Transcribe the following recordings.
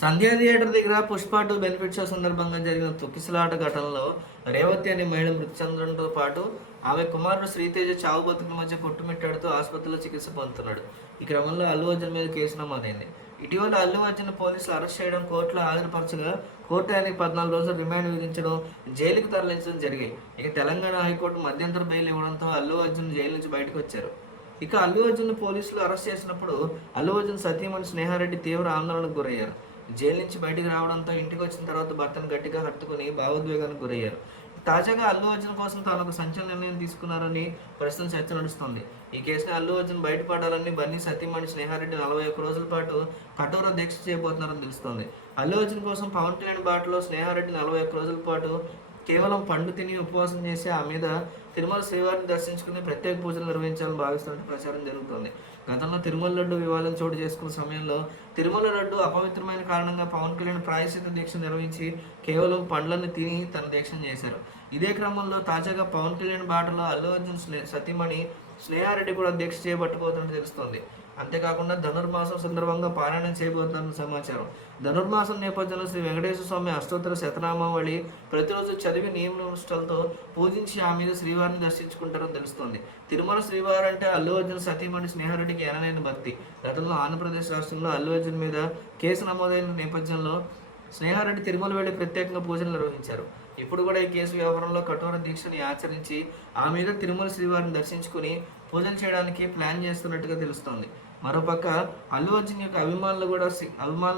సంధ్యా theatre దగ్గర Pushpa 2 benefit show సందర్భంగా జరిగిన తొక్కిసలాట ఘటనలో రేవతి అనే మహిళ మృతి చెందడంతో పాటు ఆమె కుమారుడు శ్రీతేజ చావు బతుకుల మధ్య కొట్టుమిట్టాడుతూ ఆసుపత్రిలో చికిత్స పొందుతున్నాడు. ఈ క్రమంలో అల్లు అర్జున్ మీద కేసు నమోదైంది. ఇటీవల అల్లు అర్జున్ పోలీసులు అరెస్ట్ చేయడం, కోర్టులో హాజరుపరచగా కోర్టు ఆయనకి 14 రోజులు రిమాండ్ విధించడం, జైలుకు తరలించడం జరిగాయి. ఇక తెలంగాణ హైకోర్టు మధ్యంతర బెయిల్ ఇవ్వడంతో అల్లు అర్జున్ జైలు నుంచి బయటకు వచ్చారు. ఇక అల్లు అర్జున్ పోలీసులు అరెస్ట్ చేసినప్పుడు అల్లు అర్జున్ సతీమణి స్నేహారెడ్డి తీవ్ర ఆందోళనకు గురయ్యారు. జైలు నుంచి బయటికి రావడంతో ఇంటికి వచ్చిన తర్వాత భర్తను గట్టిగా హత్తుకుని భావోద్వేగానికి గురయ్యారు. తాజాగా అల్లు అర్జున్ కోసం తాను ఒక సంచలన నిర్ణయం తీసుకున్నారని ప్రస్తుతం చర్చ నడుస్తోంది. ఈ కేసుని అల్లు అర్జున్ బయటపడాలని బన్నీ సతీమణి స్నేహారెడ్డి 41 రోజుల పాటు కఠోర దీక్ష చేయబోతున్నారని తెలుస్తోంది. అల్లు అర్జున్ కోసం పవన్ కళ్యాణ్ బాటలో స్నేహారెడ్డి 41 రోజుల పాటు కేవలం పండు తిని ఉపవాసం చేసి ఆ మీద తిరుమల శ్రీవారిని దర్శించుకుని ప్రత్యేక పూజలు నిర్వహించాలని భావిస్తున్నట్టు ప్రచారం జరుగుతోంది. గతంలో తిరుమల లడ్డు వివాదం చోటు చేసుకున్న సమయంలో తిరుమల లడ్డు అపవిత్రమైన కారణంగా పవన్ కళ్యాణ్ ప్రాయశ్చిత్త దీక్ష నిర్వహించి కేవలం పండ్లను తిని తన దీక్షను చేశారు. ఇదే క్రమంలో తాజాగా పవన్ కళ్యాణ్ బాటలో అల్లు అర్జున్ సతీమణి స్నేహారెడ్డి కూడా దీక్ష చేయబట్టుకోవద్దని తెలుస్తోంది. అంతేకాకుండా ధనుర్మాసం సందర్భంగా పారాయణం చేయబోతున్నారని సమాచారం. ధనుర్మాసం నేపథ్యంలో శ్రీ వెంకటేశ్వర స్వామి అష్టోత్తర శతనామావళి ప్రతిరోజు చదివి నియమనిష్టలతో పూజించి ఆ మీద శ్రీవారిని దర్శించుకుంటారని తెలుస్తోంది. తిరుమల శ్రీవారు అంటే అల్లు అర్జున్ సతీమణి స్నేహారెడ్డికి ఎనలేని భక్తి. గతంలో ఆంధ్రప్రదేశ్ రాష్ట్రంలో అల్లు అర్జున్ మీద కేసు నమోదైన నేపథ్యంలో స్నేహారెడ్డి తిరుమల వెళ్లి ప్రత్యేకంగా పూజలు నిర్వహించారు. ఇప్పుడు కూడా ఈ కేసు వ్యవహారంలో కఠోర దీక్షని ఆచరించి ఆ మీద తిరుమల శ్రీవారిని దర్శించుకుని పూజలు చేయడానికి ప్లాన్ చేస్తున్నట్టుగా తెలుస్తోంది. మరోపక్క అల్లు అర్జున్ యొక్క అభిమానుల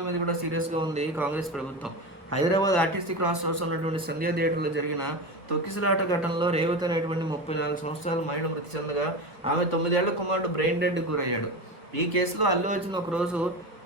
మీద కూడా సీరియస్గా ఉంది కాంగ్రెస్ ప్రభుత్వం. హైదరాబాద్ ఆర్టీసీ క్రాస్ రోడ్స్ ఉన్నటువంటి సంధ్యా థియేటర్లో జరిగిన తొక్కిసలాట ఘటనలో రేవతి అనేటువంటి 34 సంవత్సరాల మహిళ మృతి చెందగా ఆమె 9 ఏళ్ల కుమారుడు బ్రెయిన్ డెడ్కి గురయ్యాడు. ఈ కేసులో అల్లు అర్జున్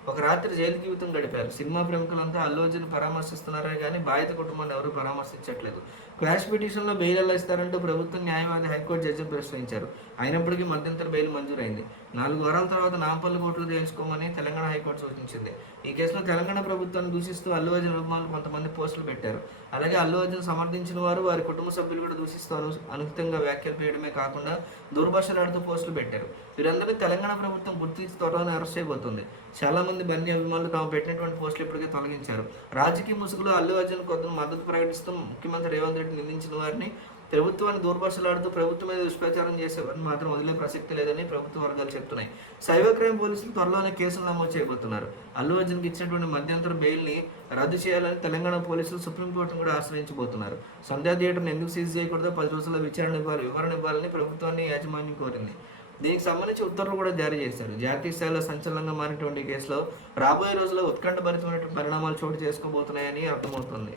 ఒక రాత్రి జైలు జీవితం గడిపారు. సినిమా ప్రముఖులంతా అల్లు అర్జున్ పరామర్శిస్తున్నారే కానీ బాధిత కుటుంబాన్ని ఎవరూ పరామర్శించట్లేదు. క్వాష్ పిటిషన్లో బెయిల్ ఎలా ఇస్తారంటూ ప్రభుత్వం న్యాయవాది హైకోర్టు జడ్జిని ప్రశ్నించారు. అయినప్పటికీ మధ్యంతర బెయిల్ మంజూరైంది. 4 వారాల తర్వాత నాంపల్లి కోర్టులో తేల్చుకోమని తెలంగాణ హైకోర్టు సూచించింది. ఈ కేసులో తెలంగాణ ప్రభుత్వాన్ని దూషిస్తూ అల్లు అర్జున్ అభిమానులు కొంతమంది పోస్టులు పెట్టారు. అలాగే అల్లు అర్జున్ సమర్థించిన వారు వారి కుటుంబ సభ్యులు కూడా దూషిస్తూ అనుచితంగా వ్యాఖ్యలు చేయడమే కాకుండా దుర్భాషలాడుతూ పోస్టులు పెట్టారు. వీరందరినీ తెలంగాణ ప్రభుత్వం గుర్తించి త్వరలోనే అరెస్ట్ చేయబోతుంది. చాలా మంది బన్నీ అభిమానులు తాము పెట్టినటువంటి పోస్టులు ఇప్పటికే తొలగించారు. రాజకీయ ముసుగులో అల్లు అర్జున్ కొంత మద్దతు ప్రకటిస్తూ ముఖ్యమంత్రి రేవంత్ రెడ్డి నిందించిన వారిని ప్రభుత్వాన్ని దూర్భాషలాడుతూ ప్రభుత్వం మీద దుష్ప్రచారం చేసేవారిని మాత్రం వదిలే ప్రసక్తి లేదని ప్రభుత్వ వర్గాలు చెప్తున్నాయి. సైబర్ క్రైమ్ పోలీసులు త్వరలోనే కేసులు నమోదు చేయబోతున్నారు. అల్లు అర్జున్కి ఇచ్చినటువంటి మధ్యంతర బెయిల్ని రద్దు చేయాలని తెలంగాణ పోలీసులు సుప్రీంకోర్టును కూడా ఆశ్రయించబోతున్నారు. సంధ్యా థియేటర్ను ఎందుకు సీజ్ చేయకూడదో 10 రోజుల్లో వివరణ ఇవ్వాలని ప్రభుత్వాన్ని యాజమాన్యం కోరింది. దీనికి సంబంధించి ఉత్తర్వులు కూడా జారీ చేశారు. జాతీయ స్థాయిలో సంచలనంగా మారినటువంటి కేసులో రాబోయే రోజుల్లో ఉత్కంఠభరితమైనటువంటి పరిణామాలు చోటు చేసుకోబోతున్నాయని అర్థమవుతుంది.